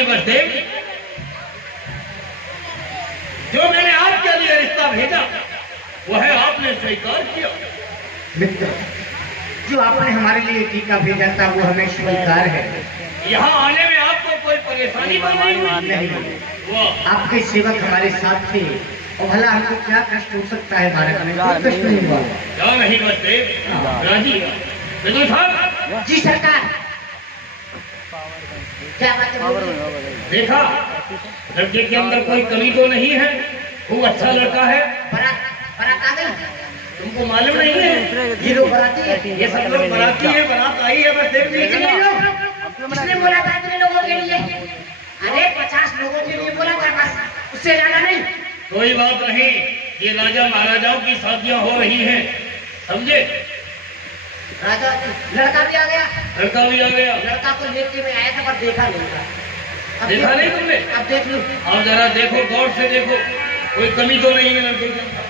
लीजिए बसदेव, जो मैंने आपके लिए रिश्ता भेजा वह आपने स्वीकार किया। मित्र, जो आपने हमारे लिए टीका भेजा था वो हमें स्वीकार है। यहाँ आने में आपको कोई परेशानी तो नहीं? आपके सेवक हमारे साथ थे और भला हमको क्या कष्ट हो सकता है भारत में? कोई कष्ट नहीं हुआ। क्या नहीं बसदेव, राजी विदुर साहब? जी सरकार। क्या बात है? देखा, लड़के के अंदर कोई कमी तो नहीं है, वो अच्छा लड़का है। बारात आ गई, तुमको मालूम नहीं है? ये लोग बराती है, ये सब लोग बराती है, बारात आई है बसदेव जी। कितने लोग? किसने बोला था इतने लोगों के लिए? अरे 50 लोगों के लिए बोला था बस, उससे ज्यादा नहीं। कोई बात नहीं, ये राजा महाराजाओं की शादियां हो रही हैं, समझे? राजा लड़का भी आ गया। लड़का भी आ गया। लड़का को लेके मैं आया था पर देखा नहीं था। देखा नहीं तुमने? अब देख लो। अब जरा देखो, गौर से देखो, कोई कमी तो नहीं है लड़के के अंदर।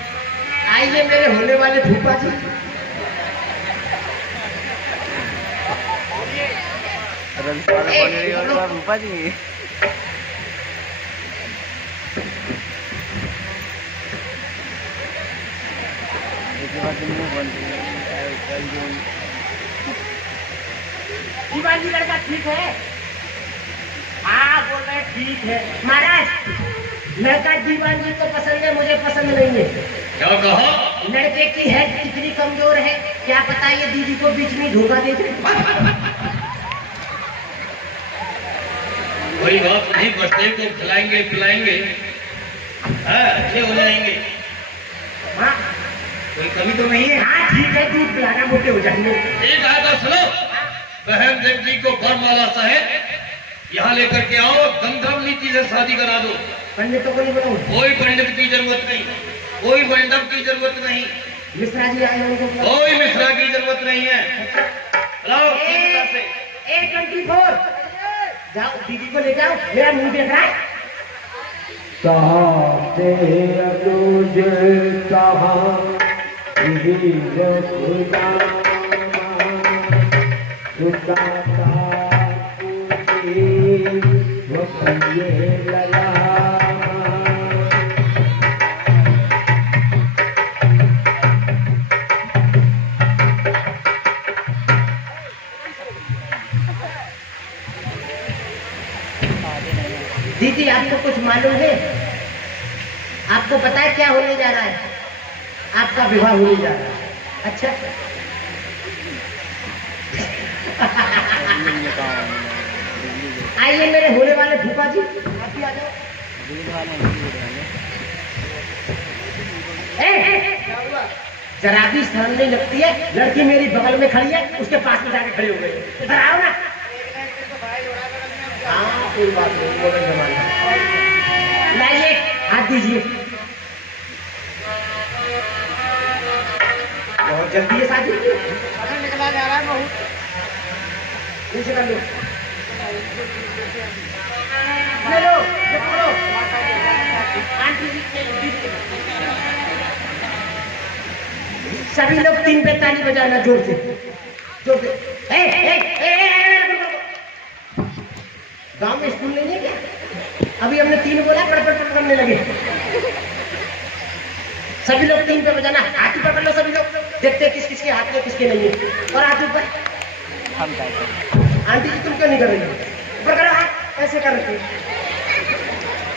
आइए मेरे होने वाले फूफा जी। फूफा जी दीवान जी लड़का ठीक है? हाँ बोल रहे ठीक है। महाराज लड़का दीवान जी को पसंद है, मुझे पसंद नहीं है। क्या कहा? लड़के की हेड कितनी कमजोर है, क्या पता ये दीदी को बीच में धोखा दे दे। कोई बात नहीं, बसदेव को खिलाएंगे पिलाएंगे, अच्छे हो जाएंगे। हाँ कोई कमी तो नहीं है? हाँ ठीक है, दूध पिलाना मोटे हो जाएंगे। एक आया सुनो, बहन देव जी को बरमाला साहेब यहाँ लेकर के आओ, दमदम नीति से शादी करा दो। पंडितों को नहीं बनाओ? कोई पंडित की जरूरत नहीं, कोई मंडप की जरूरत नहीं, मिश्रा जी आए उनको कोई मिश्रा की जरूरत नहीं है। लाओ 24 जाओ, दीदी को ले जाओ, मेरा मुंह देख रहा है। दीदी आपको कुछ मालूम है? आपको पता है क्या होने जा रहा है? आपका विवाह होने जा रहा है। अच्छा आइए मेरे होने वाले फूफा जी, आप भी आ जाओ। जरा भी शर्म नहीं लगती है? लड़की मेरी बगल में खड़ी है, उसके पास में जाके खड़े हो गए। इधर आओ ना। हाँ कोई बात नहीं, लाइए हाथ दीजिए। बहुत जल्दी है शादी, निकला जा रहा है बहुत। नीचे कर लो, ले लो, पकड़ो। आंटी जी सभी लोग 3 पे ताली बजाना जोर से, जोर से। गांव में स्कूल नहीं है क्या? अभी हमने 3 बोला, पड़ करने लगे। सभी लोग 3 पे बजाना, हाथ पकड़ लो सभी लोग, देखते हैं किस किसके हाथ में किसके नहीं है। और हाथ ऊपर। आंटी जी तुम क्यों नहीं कर रही हो? ऊपर करो हाथ, ऐसे कर रही।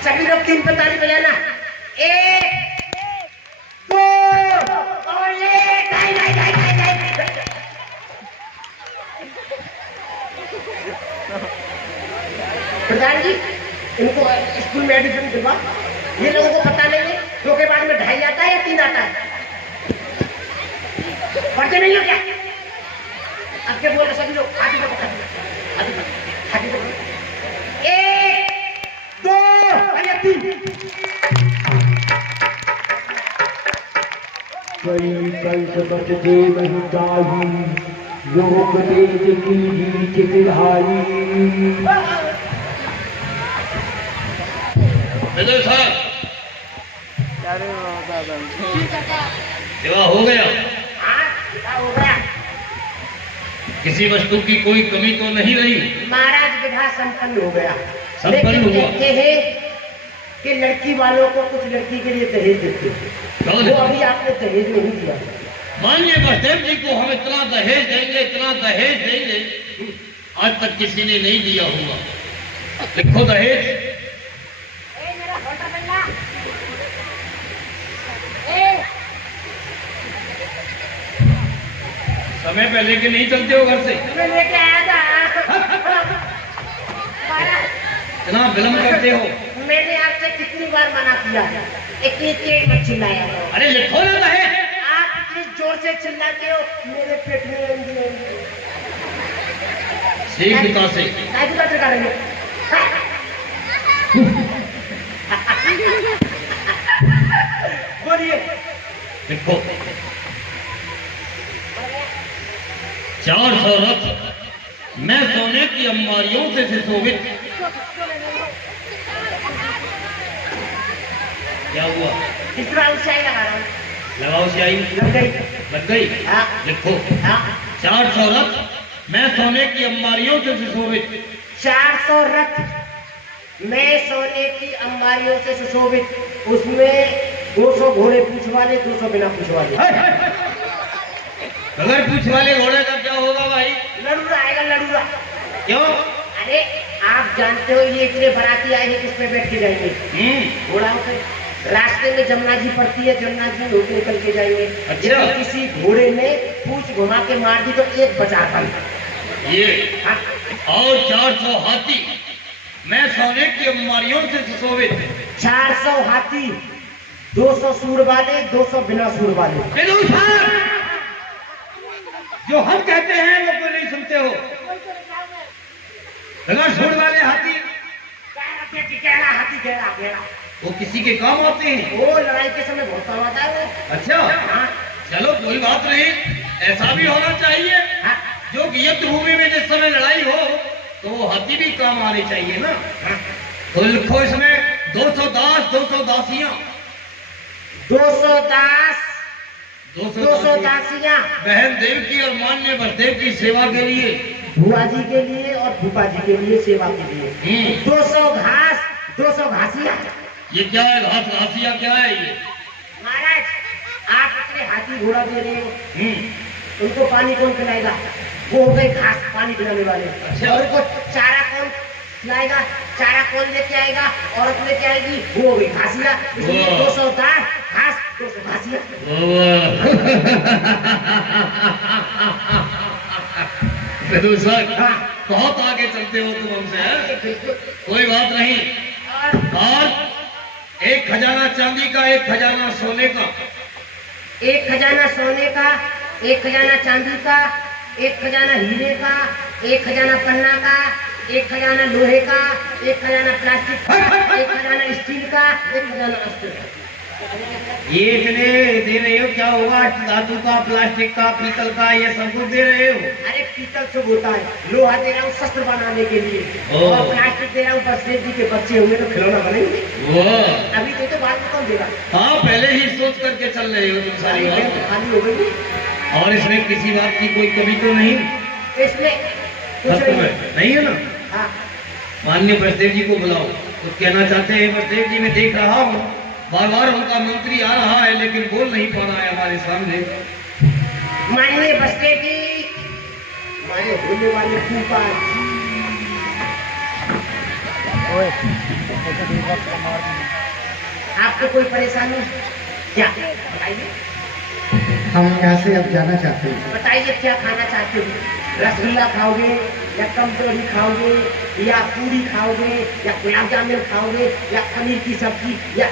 सभी लोग 3 पे ताली बजाना। 1 2 और ले, नहीं। प्रधान जी इनको स्कूल में एडमिशन दिलवा। ये लोगों को पता नहीं है, 2 के बाद में 2.5 आता है या 3 आता है? पढ़ते नहीं हो क्या? अब क्या बोल रहे सभी लोग? आगे बढ़ो, आगे बढ़ो। 1 2 और 3। कल्पमत देव हिताई, योग तेज की बीच तिहाई। विजय साहब विवाह हो गया? हाँ हो गया। किसी वस्तु की कोई कमी तो नहीं रही? महाराज विवाह संपन्न हो गया। सब लेकिन बंद हुआ। कहते हैं कि लड़की वालों को कुछ लड़की के लिए दहेज देते हैं, कौन? वो अभी आपने दहेज नहीं दिया। माननीय बसदेव जी को हम इतना दहेज देंगे, इतना दहेज देंगे, आज तक किसी ने नहीं दिया होगा। लिखो दहेज। समय पे लेके नहीं चलते हो घर से, मैं लेके आया था। इतना विलम्ब करते हो। मैंने आपसे कितनी बार मना किया, इतनी तेज मत चिल्लाया करो। अरे लिखो ना दहेज। आप इतनी जोर से चिल्लाते हो, मेरे पेट में अंधी अंधी। शीघ्रता से। काय की बात कर रहे हो? बोलिए। लिखो 400 रथ मैं सोने की अम्बारियों से सुशोभित। क्या हुआ? इस तरह ऊंचाई लगा रहा हूँ। लगाओ स्याही। लग गई। लग गई। हाँ। लिखो हाँ। 400 रथ मैं सोने की अम्बारियों से सुशोभित। 400 रथ मैं सोने की अंबारियों से सुशोभित, उसमें 200 घोड़े पूछ वाले, 200 बिना पूछ वाले। अगर पूछ वाले घोड़े का क्या होगा भाई? लड़ूरा आएगा, लड़ूरा। क्यों? अरे आप जानते हो ये इतने बाराती आए हैं, किस पे बैठ के जाएंगे? घोड़ाओं पे। रास्ते में जमुना जी पड़ती है, जमुना जी होकर निकल के जाएंगे। अच्छा। यदि किसी घोड़े ने पूछ घुमा के मार दी तो एक बचा था। ये हाँ। और 400 हाथी मैं सोने की अम्बारियों से सुशोभित। 400 हाथी, 200 सूर वाले, 200 बिना सूर वाले। जो हम कहते हैं वो कोई नहीं सुनते हो। अगर सूर वाले हाथी गहरा हाथी, गहरा गहरा, वो किसी के काम आते हैं। वो लड़ाई के समय बहुत काम आता है वो। अच्छा हाँ। चलो कोई बात नहीं, ऐसा भी होना चाहिए हाँ। जो कि युद्ध भूमि में जिस समय लड़ाई हो तो वो हाथी भी काम आने चाहिए ना। तो लिखो इसमें 200 दास, 200 दासियां। 200 दास, 200 200 दासियां बहन देव की और मान्य बसदेव की सेवा के लिए। बुआ जी के लिए और फूफा जी के लिए सेवा के लिए। 200 घास, 200 घासियां। ये क्या है? घास घासिया क्या है ये? महाराज आप इतने हाथी घोड़ा दे रहे हो, उनको पानी कौन पिलाएगा? वो हो गए घास पानी पिलाने वाले। अच्छा। और उनको चारा कौन खिलाएगा? चारा कौन लेके आएगा? औरत लेके आएगी, वो हो गई घासिया। इसलिए वाह। 200 दास, घास, 200 घासिया। हाँ। बहुत आगे चलते हो तुम हमसे, हैं? बिल्कुल। कोई बात नहीं। और एक खजाना चांदी का, एक खजाना सोने का। एक खजाना सोने का, एक खजाना चांदी का, एक खजाना हीरे का, एक खजाना पन्ना का, एक खजाना लोहे का, एक खजाना प्लास्टिक का, एक खजाना स्टील का, एक खजाना अस्त्र का। ये इतने दे रहे हो, क्या होगा? धातु का, प्लास्टिक का, पीतल का, ये सब कुछ दे रहे हो? अरे पीतल से होता है, लोहा दे रहा हूँ शस्त्र बनाने के लिए, और प्लास्टिक दे रहा हूँ बसदेव जी के बच्चे होंगे तो खिलौना बनेंगे। अभी तो बाद में कौन देगा? हाँ पहले ही सोच करके चल रहे हो तुम सारी बात। खाली हो गई। और इसमें किसी बात की कोई कमी तो नहीं? इसमें कुछ सब तो नहीं है ना? हाँ। माननीय बसदेव जी को बुलाओ, कुछ कहना चाहते हैं बसदेव जी? मैं देख रहा हूँ बार बार उनका मंत्री आ रहा है लेकिन बोल नहीं पा रहा है हमारे सामने। माननीय बसदेव जी, हमारे होने वाले फूफा आपको कोई परेशानी क्या? बताइए। हम यहाँ से अब जाना चाहते हैं। बताइए क्या खाना चाहते हो? रसगुल्ला खाओगे या कमजोरी खाओगे या पूरी खाओगे या गुलाब जामुन खाओगे या पनीर की सब्जी या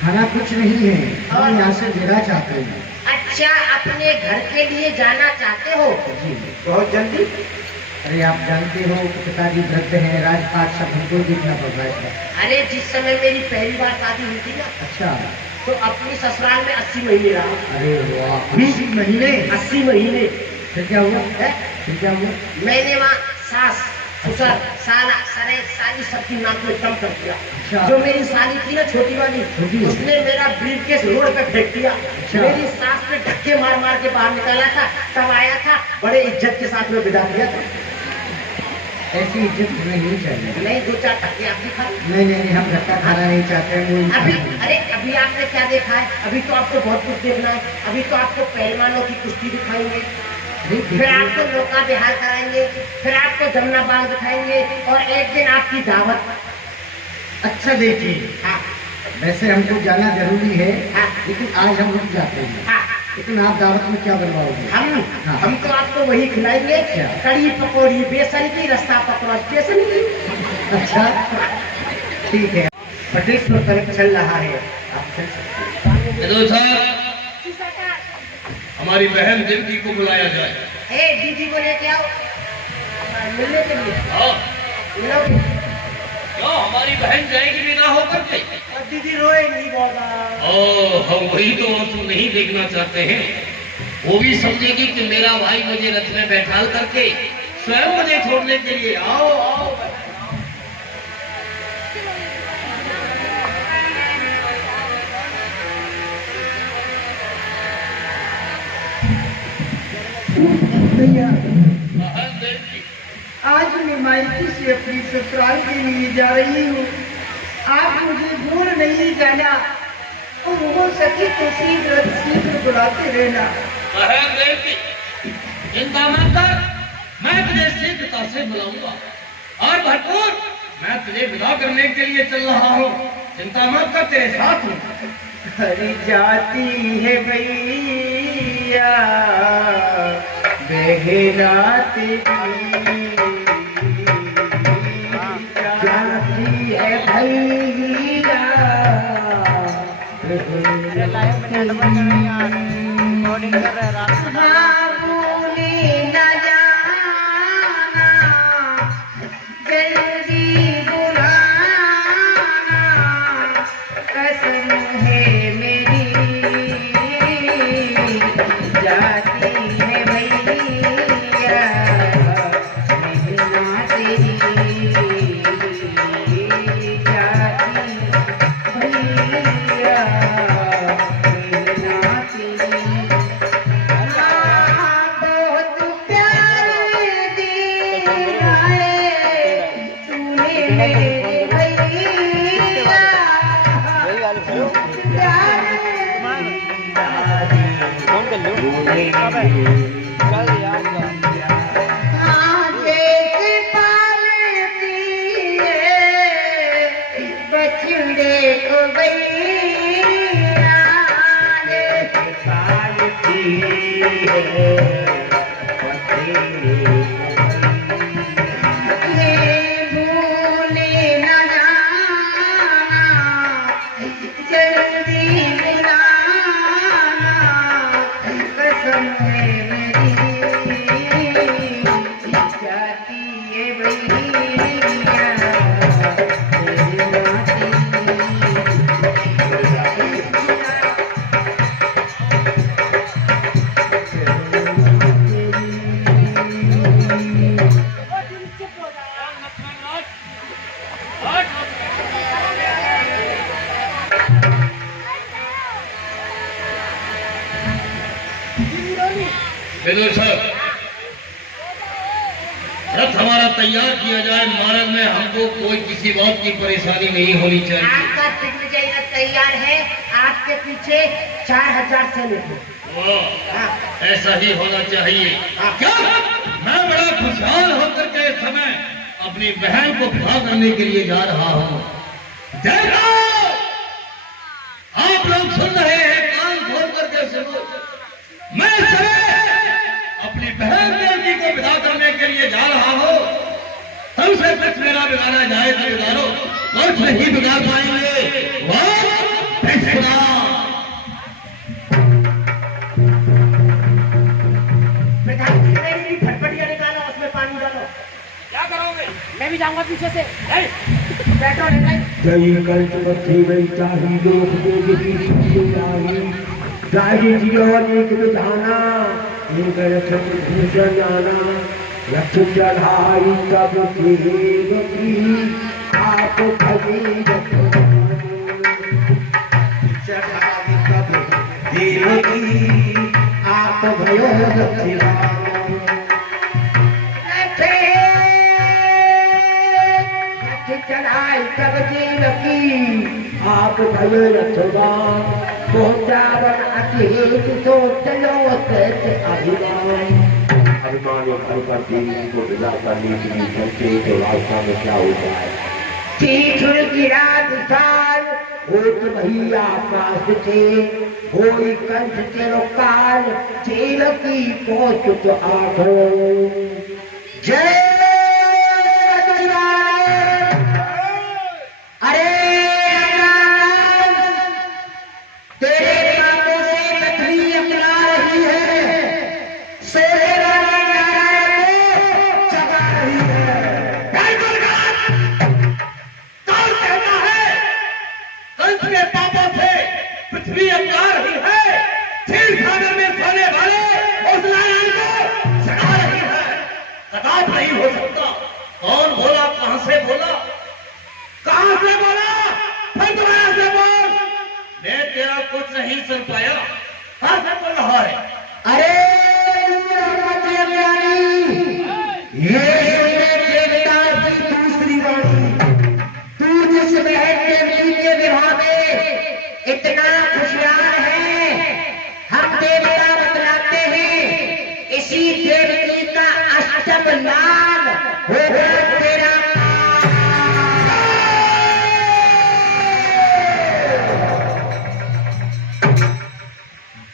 खाना कुछ नहीं है, हम यहाँ से विदा चाहते हैं। अच्छा, अपने घर के लिए जाना चाहते हो? जी। बहुत जल्दी। अरे आप जानते हो पिताजी वृद्ध हैं, राजपाट सब हमको देखना पड़ रहा है। अरे जिस समय मेरी पहली बार शादी हुई थी ना, अच्छा, तो अपनी ससुराल में 80 महीने रहा। अरे वाह, 20 महीने? 80 महीने। फिर क्या हुआ? है? फिर क्या हुआ? मैंने वहाँ सास ससुर साला सरे साली सबकी नाक में दम कर दिया। अच्छा। जो मेरी साली थी ना छोटी वाली, छोटी। उसने मेरा ब्रीफकेस रोड पे फेंक दिया। अच्छा। मेरी सास पे धक्के मार मार के बाहर निकाला था, तब आया था, बड़े इज्जत के साथ में विदा किया था। ऐसी इज्जत हमें नहीं चाहिए। नहीं, 2-4 धक्के आप भी खा। नहीं, हम धक्का खाना नहीं चाहते हैं। वो अभी अरे अभी आपने क्या देखा है? अभी तो आपको बहुत कुछ देखना है। अभी तो आपको पहलवानों की कुश्ती दिखाएंगे, फिर आपको नौका बिहार कराएंगे, फिर आपको जमुना बाग दिखाएंगे, और एक दिन आपकी दावत। अच्छा देखिए, हाँ वैसे हमको जाना जरूरी है, हाँ लेकिन आज हम रुक जाते हैं। हाँ। लेकिन आप दावत में क्या बनवाओगे? हाँ। हम तो आपको वही खिलाएंगे, क्या? कड़ी पकौड़ी बेसन की, रास्ता पकौड़ा स्टेशन की। अच्छा ठीक है। बटेश्वर तक चल रहा है, आप चल सकते हैं। विनोद साहब, हमारी बहन देवकी को बुलाया जाए। ए दीदी को लेके आओ मिलने के लिए। हाँ, मिलोगे? क्यों हमारी बहन जाएगी बिना होकर के? और दीदी रोएगी बहुत। ओ, हम वही तो आंसू नहीं देखना चाहते हैं। वो भी समझेगी कि मेरा भाई मुझे रथ में बैठाल करके स्वयं मुझे छोड़ने के लिए आओ आओ। भैया, बहन देवकी, आज मैं मायके से अपनी ससुराल के लिए जा रही हूँ। आप मुझे भूल नहीं जाना, और हो सके तो शीघ्र बुलाते रहना। बहन देवकी, चिंता मत कर, मैं तुझे शीघ्रता से बुलाऊंगा और भरपूर मैं तुझे विदा करने के लिए चल रहा हूँ। चिंता मत कर, तेरे साथ हूँ। हरी जाती है भैया बहना तेरी, जाती है भैया हाँ, भूले न जाना, जल्दी बुलाना, कसम है मेरी, जाती है भैया बहना तेरी, जाती भैया बहना तेरी। बहुत प्यार दिया है तूने मेरे भैया, हाँ, जैसे पालती है बछड़े को भैया, जैसे पालती है भूले न जाना, जल्दी बुलाना, कसम है मेरी, जाती है भैया बहना तेरी। विनोद साहब, रथ हमारा तैयार किया जाए। मार्ग में हमको कोई किसी बात की परेशानी नहीं होनी चाहिए। आपका दिग्विजय तैयार है, आपके पीछे 4000 सैनिक हैं। वाह, ऐसा ही होना चाहिए। क्या मैं बड़ा खुशहाल होकर के इस समय अपनी बहन को विदा करने के लिए जा रहा हूँ। देखो, आप लोग सुन रहे हैं, कान खोल करके सुनो। मैं इस समय अपनी बहन देवकी को विदा करने के लिए जा रहा हूँ। तुमसे कुछ मेरा बिगाड़ा जाए तो बिगाड़ो, कुछ नहीं बिगाड़ पाएंगे। वाह, प्रधानमंत्री मेरी फटफटिया निकालो, उसमें पानी डालो। क्या करोगे? मैं भी जाऊंगा पीछे से। बैठो जय कंचवती गई चाही लोक देवी की चाही, गाड़ी जी और एक बिठाना, एक रथ भूषण आना, रथ चढ़ाई तब देव की आप भगीरथ चढ़ाई कब देव की आप भयो रथिवान। चढ़ाई तब देव की आप भले रथवान पहुंचावन अति हेतु तो चलो तेज अभिमान। अभिमान और फल का देवी को विदा करने के लिए चलते तो रास्ता में क्या होता है? तीर्थुर गिरा विशाल होत वही आकाश से होई कंठ तेरो काल चेल की पहुंच तो आठो। जय कुछ नहीं सुन पाया। कहां से बोल रहा है? अरे ये देवता की दूसरी वाणी। तू जिस बहन देवी के विवाह में इतना खुशियार है, हम देवता बतलाते हैं इसी देवती का अष्टम लाभ होगा तेरा।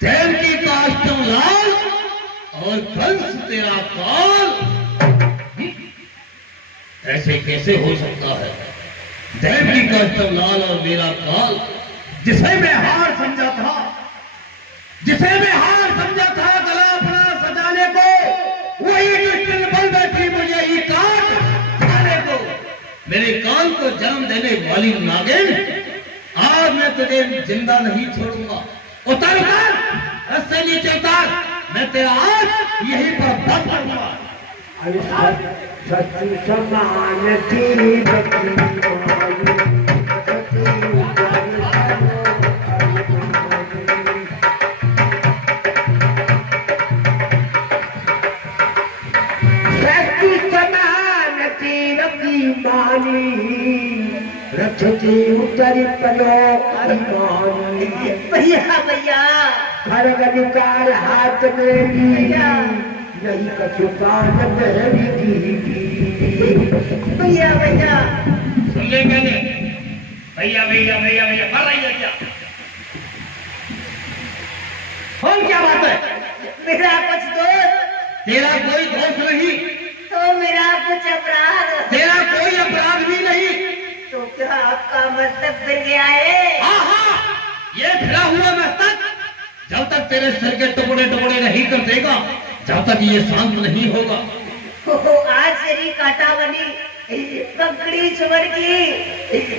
देवकी का अष्टम लाल और कंस तेरा काल, ऐसे कैसे हो सकता है? देवकी का अष्टम लाल और मेरा काल, जिसे मैं हार समझा था, गला अपना सजाने को, वही दुष्टन बल बैठी मुझे ही काट खाने को। मेरे कान को जन्म देने वाली नागिन, आज मैं तुझे जिंदा नहीं छोड़ूंगा। उतर रस्ते नीचे उतार, मैं तेरा आज यहीं पर बंद करूंगा। सच समान थी रथ की उतरी पलो अभिमानी। भैया भैया खड़ग निकाल हाथ में भैया नहीं कछु कान बहरी की। भैया भैया सुन ले मैंने, भैया भैया भैया भैया मर रही है क्या? कौन क्या बात है? मेरा कुछ दोस्त। तेरा कोई दोस्त नहीं, तो मेरा कुछ अपराध। तेरा कोई अपराध भी नहीं। तो क्या आपका मस्तक फिर गया है? हाँ, ये फिरा हुआ मस्तक जब तक तेरे सिर के टुकड़े टुकड़े नहीं कर देगा, जब तक ये शांत नहीं होगा। आज शरीर काटा बनी पकड़ी चुमर की,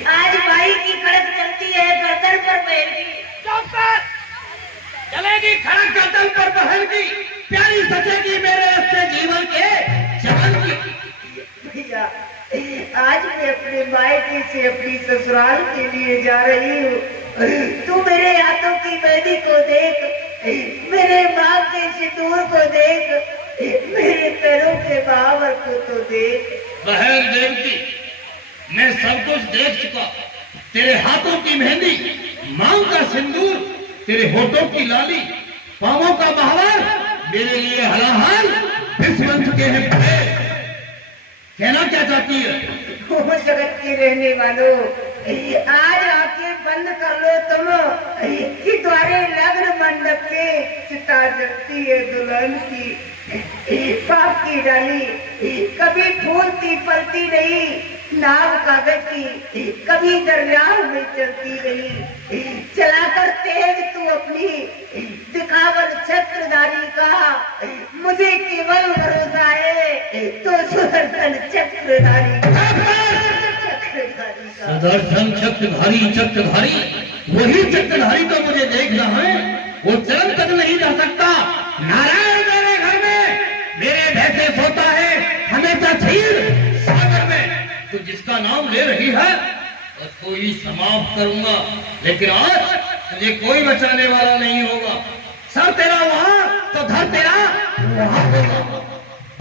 आज भाई की कड़क चलती है गर्दन पर बहन की। चलेगी खड़क गर्दन पर बहन की, प्यारी सचेगी मेरे रस्ते जीवन के जगन की। भैया आज मैं अपने मायके से अपनी ससुराल के लिए जा रही हूँ। तू मेरे हाथों की मेहंदी को देख, मेरे मांग के सिंदूर को देख, मेरे पैरों के बावर को तो देख। बहन देवकी, मैं सब कुछ देख चुका। तेरे हाथों की मेहंदी, मांग का सिंदूर, तेरे होठों की लाली, पांवों का बहावर मेरे लिए हलाहल विश्व बन चुके हैं। कहना क्या चाहती है? जगत के रहने वालों, आज आंखें बंद कर लो तुम कि तुम्हारे लग्न मंडप के चिता जगती है दुल्हन की। पाप की डाली कभी फूलती फलती नहीं, नाव कागज की कभी दरिया में चलती रही। चलाकर तेज तू अपनी दिखावन छत्रधारी का, मुझे केवल भरोसा है तो सुदर्शन चक्रधारी का। सुदर्शन चक्रधारी, वही चक्रधारी तो मुझे देख रहा है। वो चरण तक नहीं रह सकता। नारायण मेरे घर में मेरे भैंसे सोता है, तू जिसका नाम ले रही है उसको ही समाप्त करूंगा, लेकिन आज तुझे कोई बचाने वाला नहीं होगा। सर तेरा वहां तो धर तेरा वहां होगा।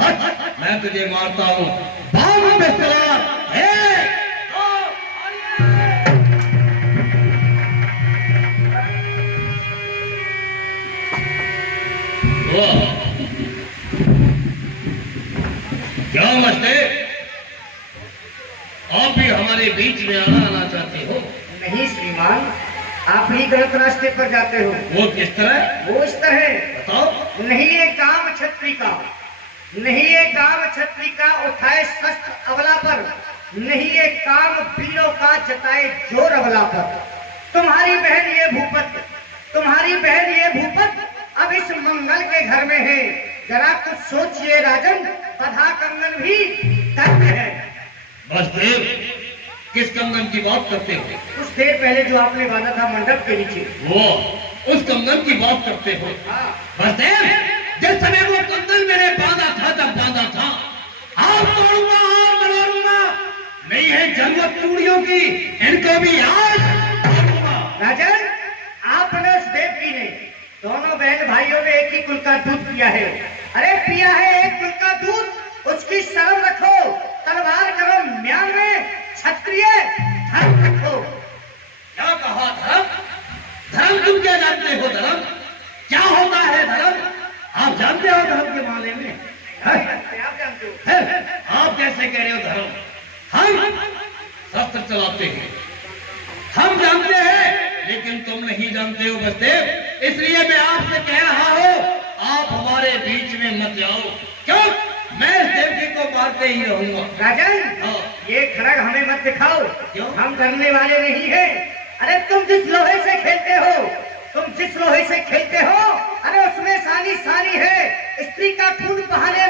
हट, मैं तुझे मारता हूं। बाबू पे सवार क्या मस्ते, आप भी हमारे बीच में आना चाहते हो? नहीं श्रीमान, आप ही गलत रास्ते पर जाते हो। वो किस तरह? वो इस तरह, बताओ। नहीं ये काम छत्री का, नहीं ये काम छत्री का उठाए शस्त्र अबला पर, नहीं ये काम वीरों का जताए जोर अबला पर। तुम्हारी बहन ये भूपत, तुम्हारी बहन ये भूपत अब इस मंगल के घर में है। जरा कुछ सोचिए राजन, बधा कंगन भी दर्द है। बस देव, किस कंगन की बात करते हो? कुछ देर पहले जो आपने बांधा था मंडप के नीचे, वो उस कंगन की बात करते हो? हाँ। बस देव, जिस समय वो कंगन मैंने बांधा था तब बांधा था। आप तोड़ूंगा और बनाऊंगा, नहीं है जरूरत चूड़ियों की, इनको भी आज तोड़ूंगा। राजन, आपने उस देवकी ने दोनों बहन भाइयों ने एक ही कुल का दूध पिया है। अरे पिया है एक कुल का दूध, उसकी शर्म रखो। तलवार करो म्यान में, क्षत्रिय धर्म रखो। क्या कहा धर्म? धर्म तुम क्या जानते हो? धर्म क्या होता है? धर्म आप जानते हो? धर्म के मामले में आप जानते हो। आप कैसे कह रहे हो धर्म? हम शस्त्र चलाते हैं, हम जानते हैं, लेकिन तुम नहीं जानते हो बसदेव। इसलिए मैं आपसे कह रहा हूं, आप हमारे बीच में मत जाओ। क्यों? मैं इस देवकी को मारते ही रहूंगा। राजन, हाँ। ये खड़ग हमें मत दिखाओ। क्यों? हम डरने वाले नहीं हैं। अरे तुम जिस लोहे से खेलते हो, तुम जिस लोहे से खेलते हो, अरे उसमें सानी सानी है। स्त्री का खून बहाने